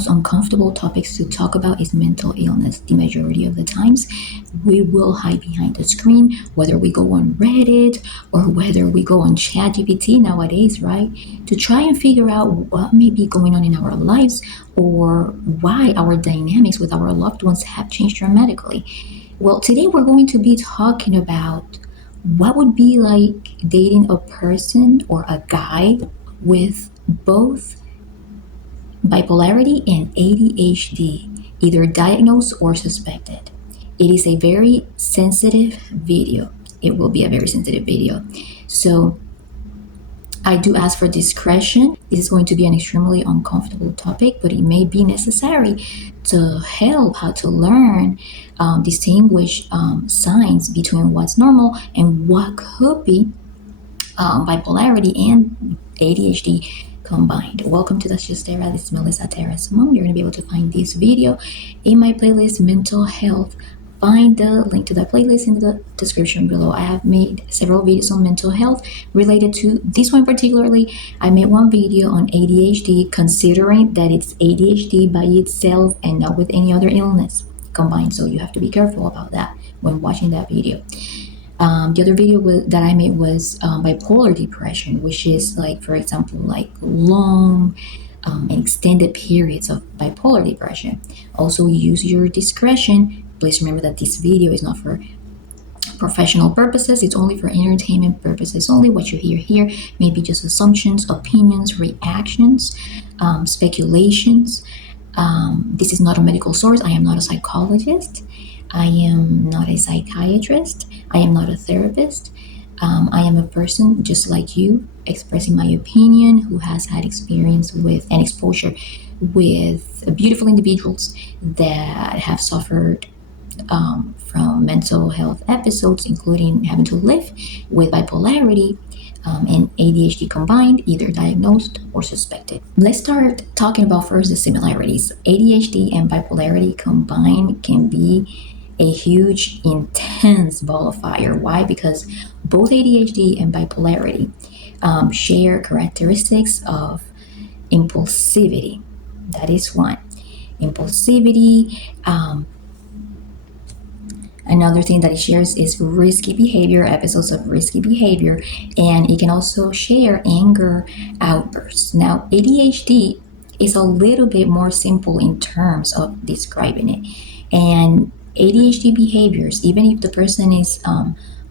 most uncomfortable topics to talk about is mental illness. The majority of the times, we will hide behind the screen, whether we go on Reddit or whether we go on ChatGPT nowadays, right? To try and figure out what may be going on in our lives or why our dynamics with our loved ones have changed dramatically. Well, today we're going to be talking about what would be like dating a person or a guy with both bipolarity and ADHD, either diagnosed or suspected. It is a very sensitive video. It will be a very sensitive video. So I do ask for discretion. This is going to be an extremely uncomfortable topic, but it may be necessary to help how to learn distinguish signs between what's normal and what could be bipolarity and ADHD combined. Welcome to That's Just Tara. This is Melissa Terrace Mom. You're going to be able to find this video in my playlist, Mental Health. Find the link to that playlist in the description below. I have made several videos on mental health related to this one particularly. I made one video on ADHD, considering that it's ADHD by itself and not with any other illness combined. So you have to be careful about that when watching that video. The other video that I made was bipolar depression, which is like, for example, like long and extended periods of bipolar depression. Also, use your discretion. Please remember that this video is not for professional purposes. It's only for entertainment purposes. Only what you hear here may be just assumptions, opinions, reactions, speculations. This is not a medical source. I am not a psychologist. I am not a psychiatrist. I am not a therapist. I am a person just like you, expressing my opinion, who has had experience with and exposure with beautiful individuals that have suffered from mental health episodes, including having to live with bipolarity and ADHD combined, either diagnosed or suspected. Let's start talking about first the similarities. ADHD and bipolarity combined can be a huge, intense ball of fire. Why? Because both ADHD and bipolarity share characteristics of impulsivity. That is one. Impulsivity. Another thing that it shares is risky behavior, episodes of risky behavior, and it can also share anger outbursts. Now, ADHD is a little bit more simple in terms of describing it. And ADHD behaviors, even if the person is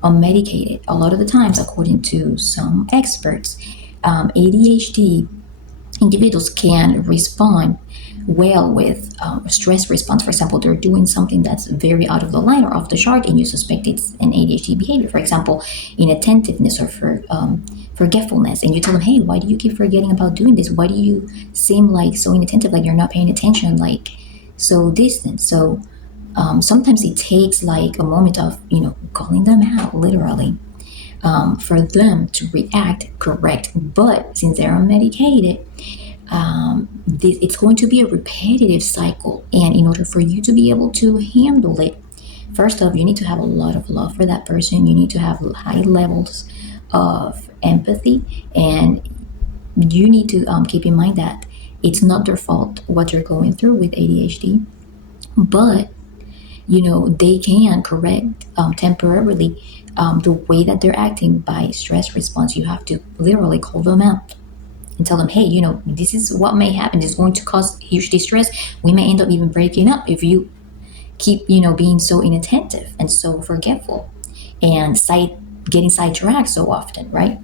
unmedicated, a lot of the times, according to some experts, ADHD individuals can respond well with stress response. For example, they're doing something that's very out of the line or off the chart, and you suspect it's an ADHD behavior. For example, inattentiveness or forgetfulness, and you tell them, "Hey, why do you keep forgetting about doing this? Why do you seem like so inattentive, like you're not paying attention, like so distant?" So sometimes it takes like a moment of calling them out, literally, for them to react correct. But since they're unmedicated, it's going to be a repetitive cycle. And in order for you to be able to handle it, first off, you need to have a lot of love for that person. You need to have high levels of empathy, and you need to keep in mind that it's not their fault what you're going through with ADHD, but they can correct temporarily the way that they're acting by stress response. You have to literally call them out and tell them, "Hey, this is what may happen. It's going to cause huge distress. We may end up even breaking up if you keep, being so inattentive and so forgetful and getting sidetracked so often," right?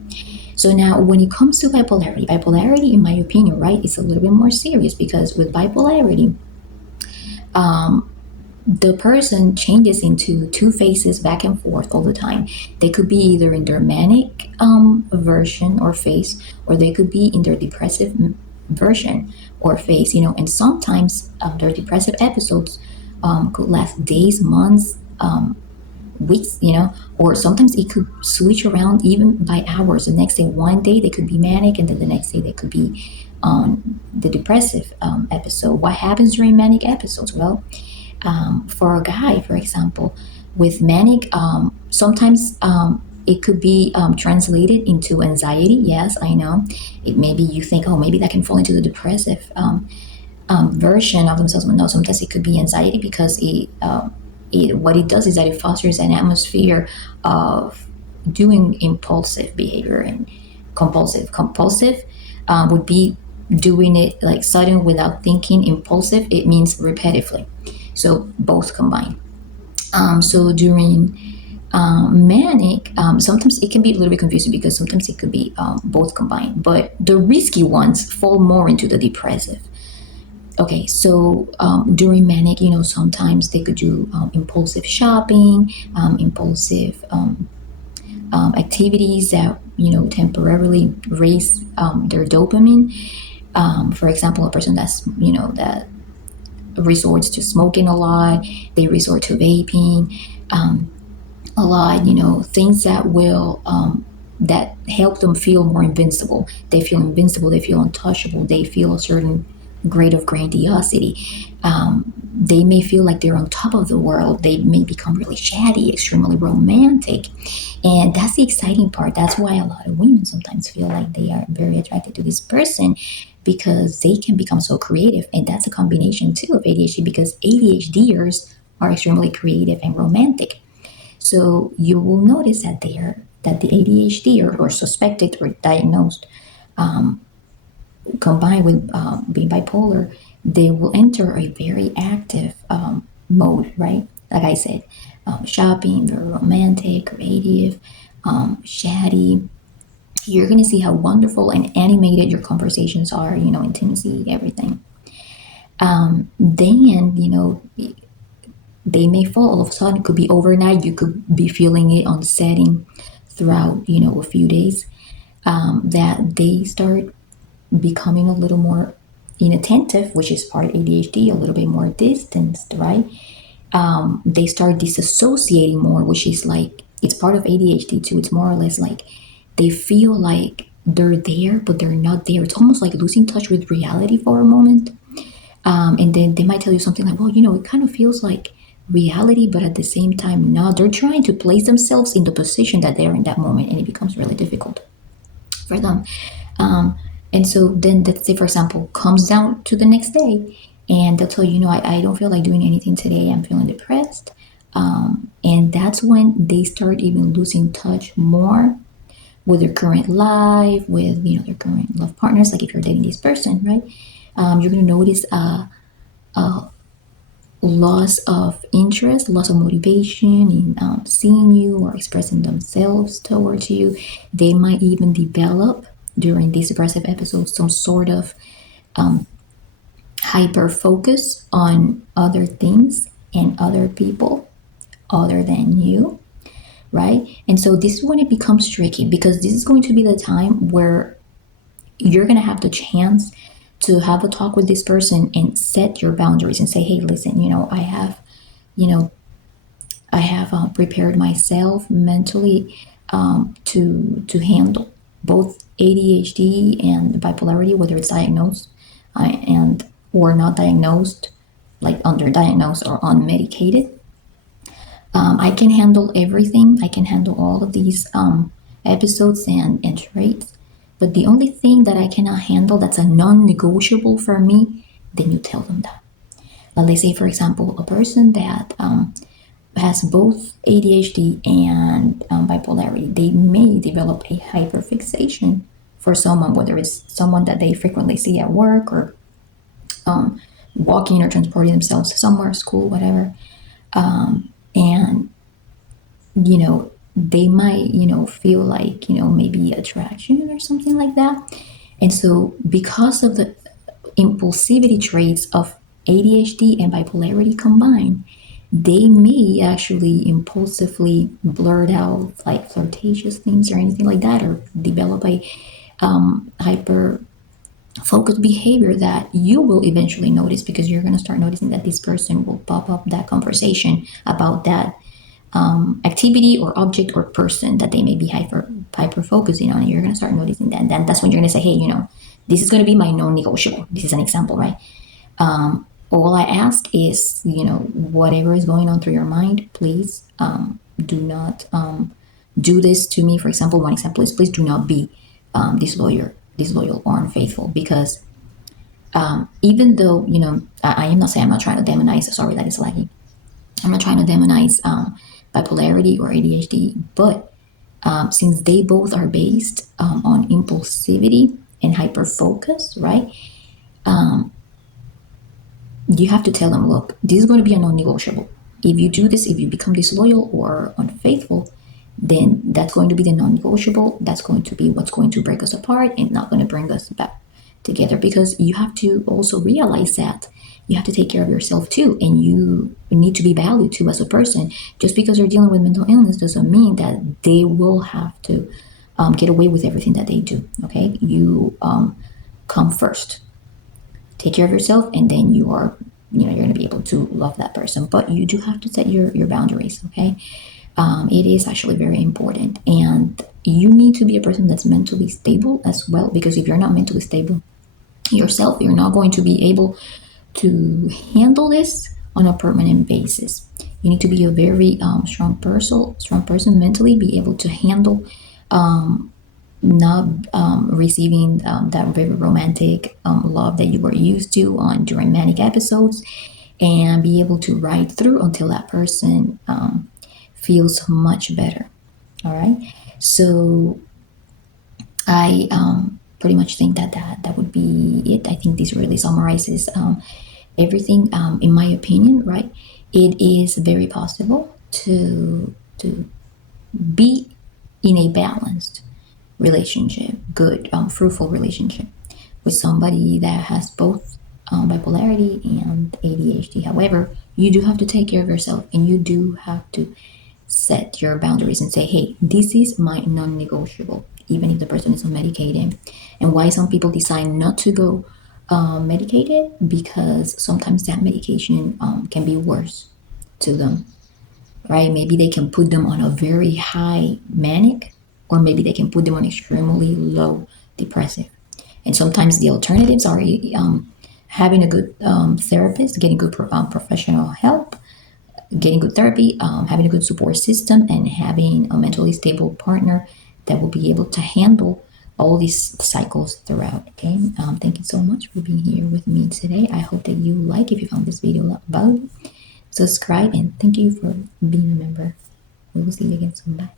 So now when it comes to bipolarity, in my opinion, right, it's a little bit more serious, because with bipolarity, the person changes into two phases back and forth all the time. They could be either in their manic version or phase, or they could be in their depressive version or phase, and sometimes their depressive episodes could last days, months, weeks, or sometimes it could switch around even by hours. The next day, one day they could be manic, and then the next day they could be on the depressive episode. What happens during manic episodes? Well, for a guy, for example, with manic, sometimes it could be translated into anxiety. Yes, I know. Maybe you think, oh, maybe that can fall into the depressive version of themselves. No, sometimes it could be anxiety because what it does is that it fosters an atmosphere of doing impulsive behavior and compulsive. Compulsive would be doing it like sudden without thinking. Impulsive, it means repetitively. So both combined. So during manic, sometimes it can be a little bit confusing because sometimes it could be both combined. But the risky ones fall more into the depressive. Okay, so during manic, sometimes they could do impulsive shopping, impulsive activities that temporarily raise their dopamine. For example, a person that resorts to smoking a lot, they resort to vaping a lot. Things that will that help them feel more invincible. They feel invincible. They feel untouchable. They feel a certain grade of grandiosity. They may feel like they're on top of the world. They may become really chatty, extremely romantic. And that's the exciting part. That's why a lot of women sometimes feel like they are very attracted to this person because they can become so creative. And that's a combination too of ADHD because ADHDers are extremely creative and romantic. So you will notice that the ADHD or suspected or diagnosed combined with being bipolar, they will enter a very active mode, right? Like I said, shopping, very romantic, creative, chatty. You're going to see how wonderful and animated your conversations are, intimacy, everything. Then, they may fall all of a sudden. It could be overnight. You could be feeling it on setting throughout, a few days. That they start becoming a little more inattentive, which is part ADHD, a little bit more distanced, right? They start disassociating more, which is like it's part of ADHD too. It's more or less like they feel like they're there, but they're not there. It's almost like losing touch with reality for a moment. And then they might tell you something like, well, it kind of feels like reality, but at the same time, not. They're trying to place themselves in the position that they're in that moment, and it becomes really difficult for them. Um, and so then, let's say, for example, comes down to the next day, and they'll tell you, I don't feel like doing anything today. I'm feeling depressed. And that's when they start even losing touch more with their current life, with their current love partners. Like if you're dating this person, right? You're gonna notice loss of interest, loss of motivation in seeing you or expressing themselves towards you. They might even develop during these depressive episodes some sort of hyper focus on other things and other people other than you, right? And so this is when it becomes tricky because this is going to be the time where you're going to have the chance to have a talk with this person and set your boundaries and say, hey, listen, you know, I have prepared myself mentally to handle both ADHD and bipolarity, whether it's diagnosed and or not diagnosed, like underdiagnosed or unmedicated. I can handle everything. I can handle all of these episodes and traits. But the only thing that I cannot handle that's a non-negotiable for me, then you tell them that. Let's say, for example, a person that has both ADHD and bipolarity, they may develop a hyperfixation for someone, whether it's someone that they frequently see at work or walking or transporting themselves somewhere, school, whatever. And they might feel like maybe attraction or something like that. And so because of the impulsivity traits of ADHD and bipolarity combined, they may actually impulsively blurt out like flirtatious things or anything like that, or develop a hyper focused behavior that you will eventually notice because you're going to start noticing that this person will pop up that conversation about that activity or object or person that they may be hyper focusing on. And you're going to start noticing that. And then that's when you're going to say, hey, this is going to be my non-negotiable. This is an example, right? All I ask is, whatever is going on through your mind, please do not do this to me. For example, one example is please do not be disloyal or unfaithful because Even though, I am not saying, I'm not trying to demonize, sorry that is laggy. I'm not trying to demonize bipolarity or ADHD, but since they both are based on impulsivity and hyper focus, right? You have to tell them, look, this is going to be a non-negotiable. If you do this, if you become disloyal or unfaithful, then that's going to be the non-negotiable. That's going to be what's going to break us apart and not going to bring us back together. Because you have to also realize that you have to take care of yourself too, and you need to be valued too as a person. Just because you're dealing with mental illness doesn't mean that they will have to get away with everything that they do. Okay, you come first, take care of yourself, and then you're going to be able to love that person. But you do have to set your boundaries. Okay, it is actually very important, and you need to be a person that's mentally stable as well, because if you're not mentally stable yourself, you're not going to be able to handle this on a permanent basis. You need to be a very strong person mentally, be able to handle not receiving that very romantic love that you were used to on during manic episodes, and be able to ride through until that person feels much better. All right. So I pretty much think that would be it. I think this really summarizes everything, in my opinion. Right. It is very possible to be in a balanced relationship, good, fruitful relationship with somebody that has both bipolarity and ADHD. However, you do have to take care of yourself, and you do have to set your boundaries and say, hey, this is my non negotiable, even if the person is on medicated. And why some people decide not to go medicated, because sometimes that medication can be worse to them, right? Maybe they can put them on a very high manic, or maybe they can put them on extremely low depressive. And sometimes the alternatives are having a good therapist, getting good professional help, getting good therapy, having a good support system, and having a mentally stable partner that will be able to handle all these cycles throughout. Okay. Thank you so much for being here with me today. I hope that you like, if you found this video valuable, subscribe, and thank you for being a member. We will see you again soon. Bye.